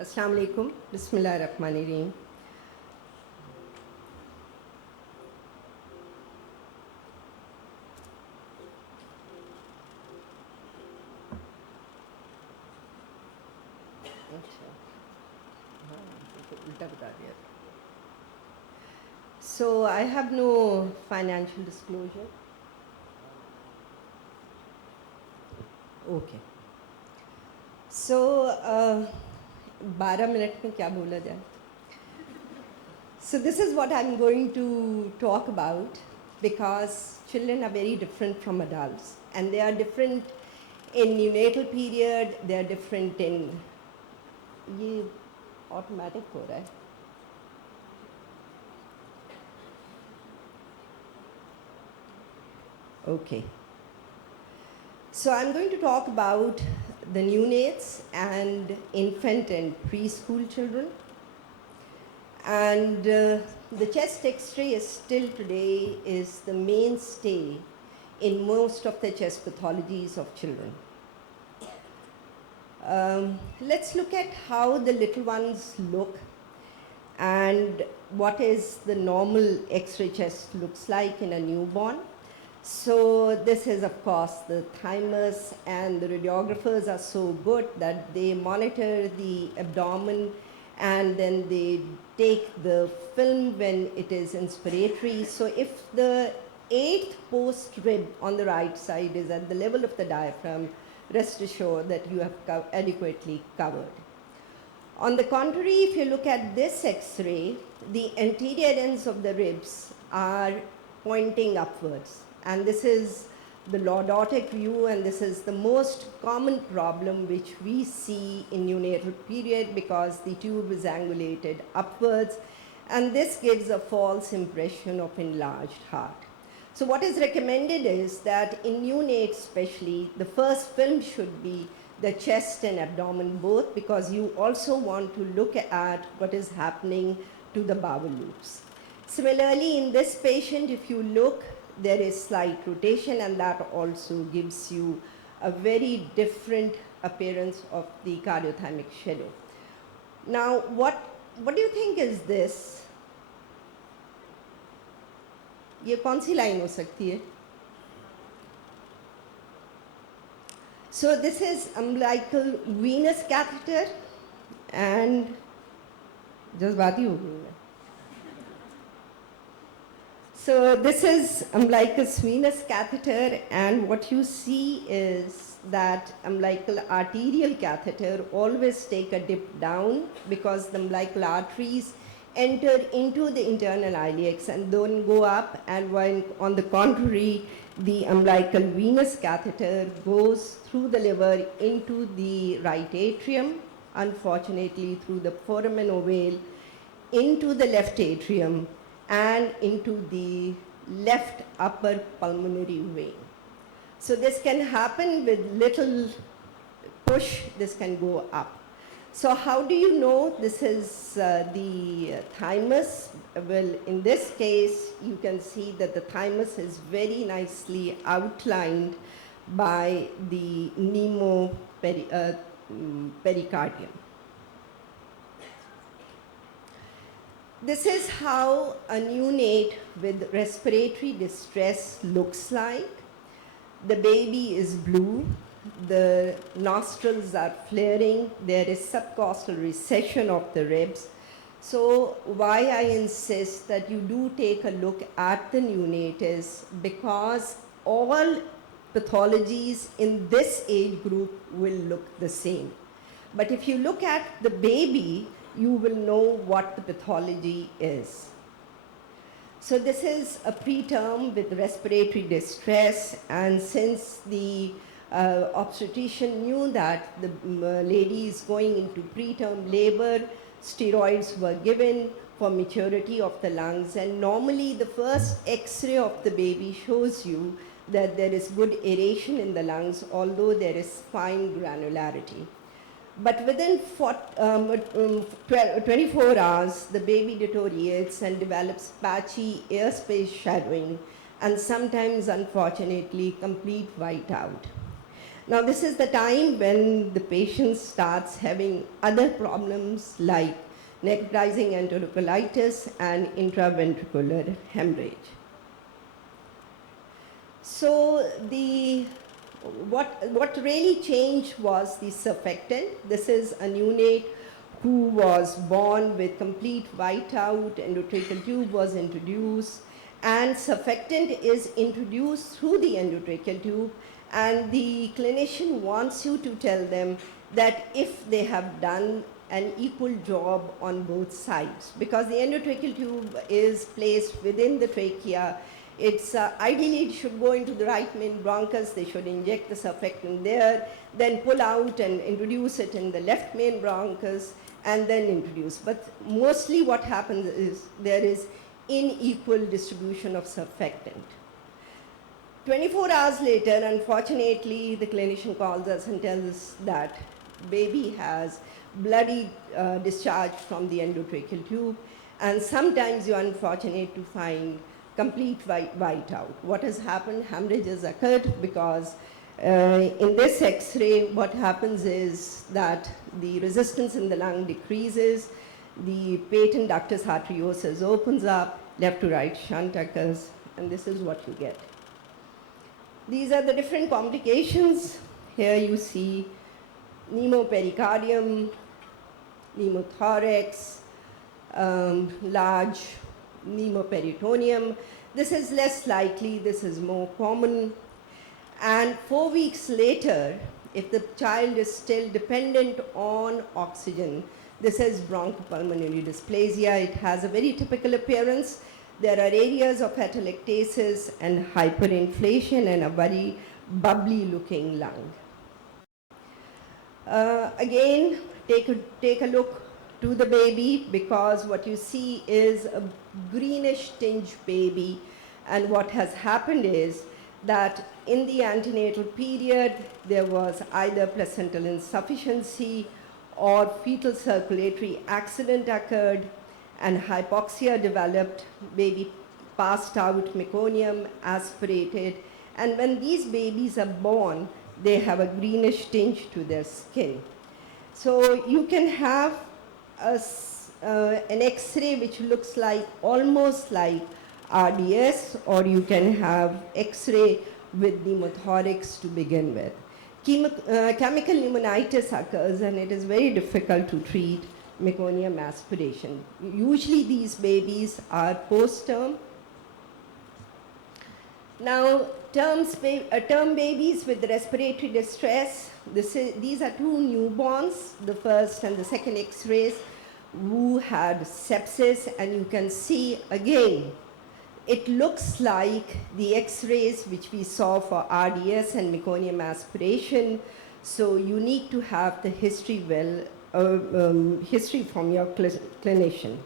Assalamu alaikum. Bismillahirrahmanirrahim. So I have no financial disclosure. Okay. So 12 minute में क्या बोला जाए? So this is what I'm going to talk about, because children are very different from adults, and they are different in neonatal period, they are different in ये automatic हो रहा है. Okay. So I'm going to talk about the neonates and infant and preschool children. And the chest X-ray is still today is the mainstay in most of the chest pathologies of children. Let's look at how the little ones look and what is the normal X-ray chest looks like in a newborn. So this is, of course, the thymus, and the radiographers are so good that they monitor the abdomen and then they take the film when it is inspiratory. So if the 8th post rib on the right side is at the level of the diaphragm, rest assured that you have adequately covered. On the contrary, if you look at this X-ray, the anterior ends of the ribs are pointing upwards. And this is the lordotic view, and this is the most common problem which we see in neonatal period, because the tube is angulated upwards, and this gives a false impression of enlarged heart. So what is recommended is that in neonates especially, the first film should be the chest and abdomen both, because you also want to look at what is happening to the bowel loops. Similarly, in this patient, if you look, there is slight rotation, and that also gives you a very different appearance of the cardiothymic shadow. Now, what do you think is this? ये कौन सी line हो सकती है? So this is umbilical venous catheter, and जज्बाती हो गई मैं. So this is umbilicus venous catheter, and what you see is that umbilical arterial catheter always take a dip down, because the umbilical arteries enter into the internal iliacs and don't go up, and when on the contrary, the umbilical venous catheter goes through the liver into the right atrium, unfortunately through the foramen ovale, into the left atrium, and into the left upper pulmonary vein. So this can happen with little push, this can go up. So how do you know this is the thymus? Well, in this case, you can see that the thymus is very nicely outlined by the pericardium. This is how a neonate with respiratory distress looks like. The baby is blue, the nostrils are flaring, there is subcostal recession of the ribs. So why I insist that you do take a look at the neonate is because all pathologies in this age group will look the same. But if you look at the baby, you will know what the pathology is. So this is a preterm with respiratory distress, and since the obstetrician knew that the lady is going into preterm labor, steroids were given for maturity of the lungs, and normally the first X-ray of the baby shows you that there is good aeration in the lungs, although there is fine granularity. But within 24 hours, the baby deteriorates and develops patchy airspace shadowing, and sometimes, unfortunately, complete whiteout. Now, this is the time when the patient starts having other problems like necrotizing enterocolitis and intraventricular hemorrhage. So, what really changed was the surfactant. This is a neonate who was born with complete whiteout, endotracheal tube was introduced, and surfactant is introduced through the endotracheal tube, and the clinician wants you to tell them that if they have done an equal job on both sides, because the endotracheal tube is placed within the trachea. It's ideally it should go into the right main bronchus. They should inject the surfactant there, then pull out and introduce it in the left main bronchus, and then introduce. But mostly what happens is there is unequal distribution of surfactant. 24 hours later, unfortunately, the clinician calls us and tells us that baby has bloody discharge from the endotracheal tube, and sometimes you're unfortunate to find complete whiteout. What has happened? Hemorrhages occurred because in this X-ray, what happens is that the resistance in the lung decreases, the patent ductus arteriosus opens up, left to right shunt occurs, and this is what you get. These are the different complications. Here you see pneumopericardium, pneumothorax, large pneumoperitoneum. This is less likely, this is more common. And 4 weeks later, if the child is still dependent on oxygen, this is bronchopulmonary dysplasia. It has a very typical appearance. There are areas of atelectasis and hyperinflation and a very bubbly looking lung. Again, take a look to the baby, because what you see is a greenish tinged baby, and what has happened is that in the antenatal period there was either placental insufficiency or fetal circulatory accident occurred and hypoxia developed, baby passed out, meconium aspirated, and when these babies are born they have a greenish tinge to their skin. So you can have an X-ray which looks like almost like RDS, or you can have X-ray with pneumothorax to begin with. Chemical pneumonitis occurs and it is very difficult to treat meconium aspiration. Usually these babies are post-term. Now, term babies with respiratory distress, these are two newborns, the first and the second X-rays, who had sepsis, and you can see again, it looks like the X-rays which we saw for RDS and meconium aspiration, so you need to have the history history from your clinician.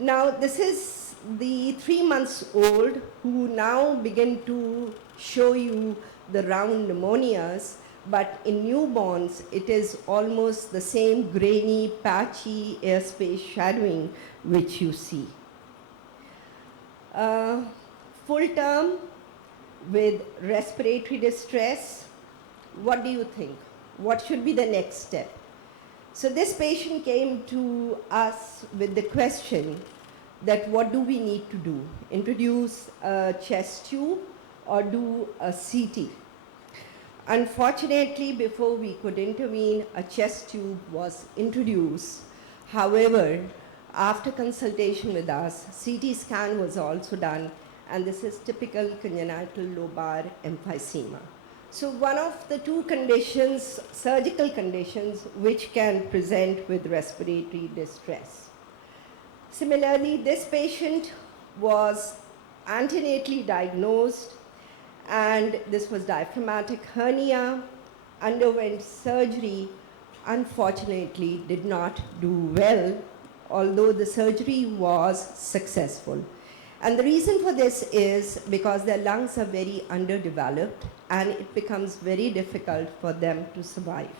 Now, this is the 3 months old who now begin to show you the round pneumonias, but in newborns it is almost the same grainy, patchy airspace shadowing which you see. Full term with respiratory distress, what do you think? What should be the next step? So this patient came to us with the question that what do we need to do? Introduce a chest tube or do a CT? Unfortunately, before we could intervene, a chest tube was introduced. However, after consultation with us, CT scan was also done, and this is typical congenital lobar emphysema. So one of the two conditions, surgical conditions, which can present with respiratory distress. Similarly, this patient was antenatally diagnosed, and this was diaphragmatic hernia, underwent surgery, unfortunately did not do well, although the surgery was successful. And the reason for this is because their lungs are very underdeveloped and it becomes very difficult for them to survive.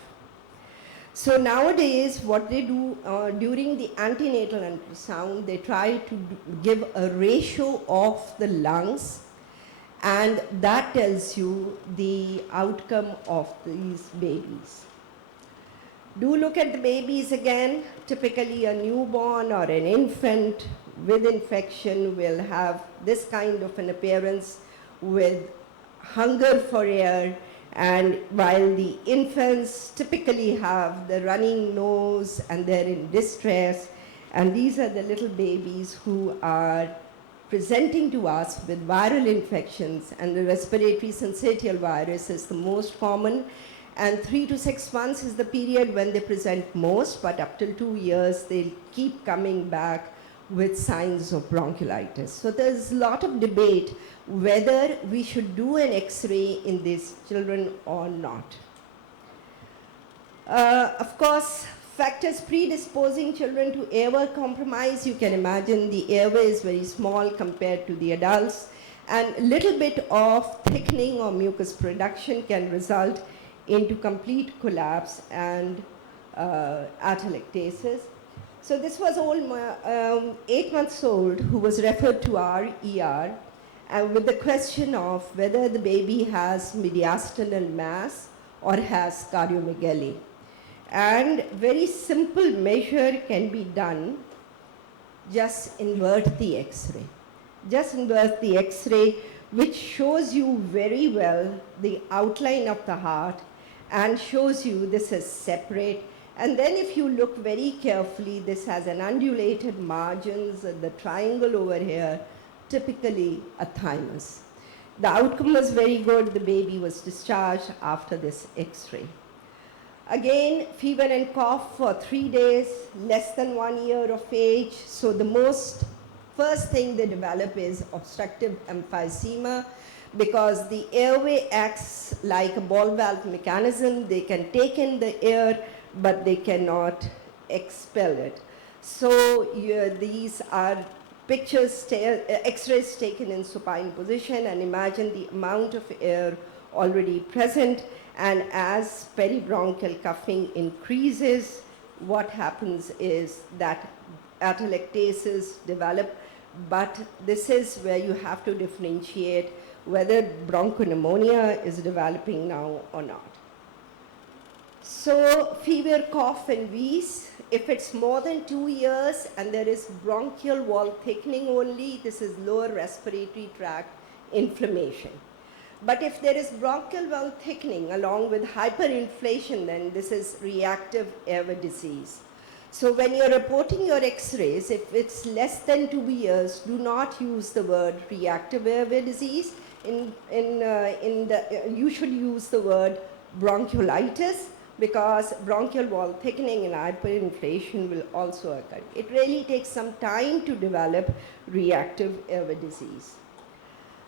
So nowadays what they do during the antenatal ultrasound, they try to give a ratio of the lungs And that tells you the outcome of these babies. Do look at the babies again. Typically a newborn or an infant with infection will have this kind of an appearance with hunger for air, and while the infants typically have the running nose and they're in distress, and these are the little babies who are presenting to us with viral infections, and the respiratory syncytial virus is the most common, and 3 to 6 months is the period when they present most, but up till 2 years they'll keep coming back with signs of bronchiolitis. So there's a lot of debate whether we should do an X-ray in these children or not. Of course, factors predisposing children to airway compromise, you can imagine the airway is very small compared to the adults, and a little bit of thickening or mucus production can result into complete collapse and atelectasis. So this was all 8 months old who was referred to our ER with the question of whether the baby has mediastinal mass or has cardiomegaly. And very simple measure can be done. Just invert the X-ray. Just invert the X-ray, which shows you very well the outline of the heart and shows you this is separate. And then if you look very carefully, this has an undulated margins, the triangle over here, typically a thymus. The outcome was very good. The baby was discharged after this X-ray. Again, fever and cough for 3 days, less than 1 year of age. So the first thing they develop is obstructive emphysema, because the airway acts like a ball valve mechanism. They can take in the air, but they cannot expel it. So these are pictures, X-rays taken in supine position, and imagine the amount of air already present. And as peribronchial cuffing increases, what happens is that atelectasis develop, but this is where you have to differentiate whether bronchopneumonia is developing now or not. So fever, cough, and wheeze, if it's more than 2 years and there is bronchial wall thickening only, this is lower respiratory tract inflammation. But if there is bronchial wall thickening along with hyperinflation, then this is reactive airway disease. So when you're reporting your X-rays, if it's less than 2 years, do not use the word reactive airway disease. You should use the word bronchiolitis, because bronchial wall thickening and hyperinflation will also occur. It really takes some time to develop reactive airway disease.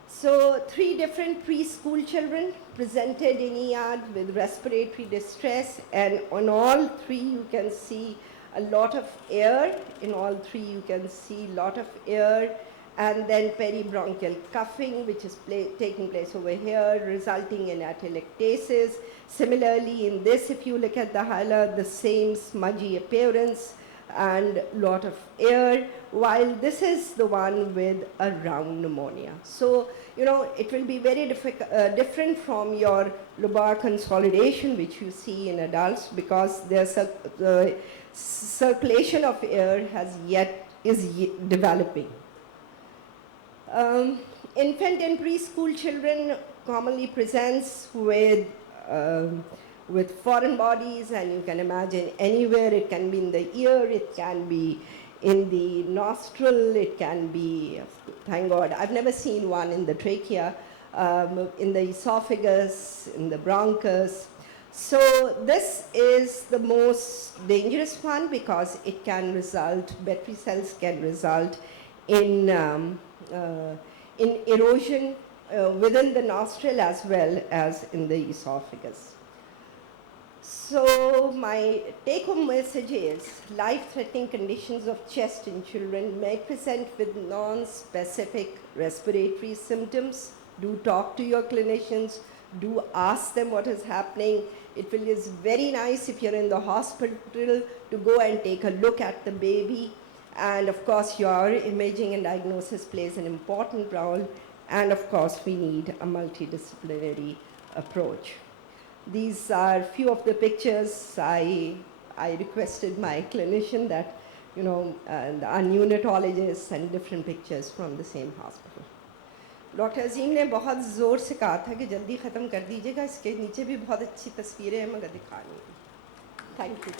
So 3 different preschool children presented in ER with respiratory distress, and on all 3 you can see a lot of air. In all 3 you can see a lot of air, and then peribronchial cuffing, which is taking place over here, resulting in atelectasis. Similarly, in this, if you look at the highlight, the same smudgy appearance and lot of air, while this is the one with a round pneumonia. So, it will be very different from your lobar consolidation, which you see in adults, because the circulation of air is developing. Infant and preschool children commonly presents with foreign bodies, and you can imagine anywhere. It can be in the ear, it can be in the nostril, it can be, thank God, I've never seen one in the trachea, in the esophagus, in the bronchus. So this is the most dangerous one, because it can result, Betry cells can result in erosion within the nostril as well as in the esophagus. So my take-home message is life-threatening conditions of chest in children may present with non-specific respiratory symptoms. Do talk to your clinicians. Do ask them what is happening. It is very nice if you're in the hospital to go and take a look at the baby. And of course, your imaging and diagnosis plays an important role. And of course, we need a multidisciplinary approach. These are few of the pictures. I requested my clinician that, you know, our neonatologists and different pictures from the same hospital. Doctor Azeem ने बहुत ज़ोर से कहा था कि जल्दी ख़त्म कर दीजिएगा, इसके नीचे भी बहुत अच्छी तस्वीरें हैं मगर दिखा नहीं। Thank you.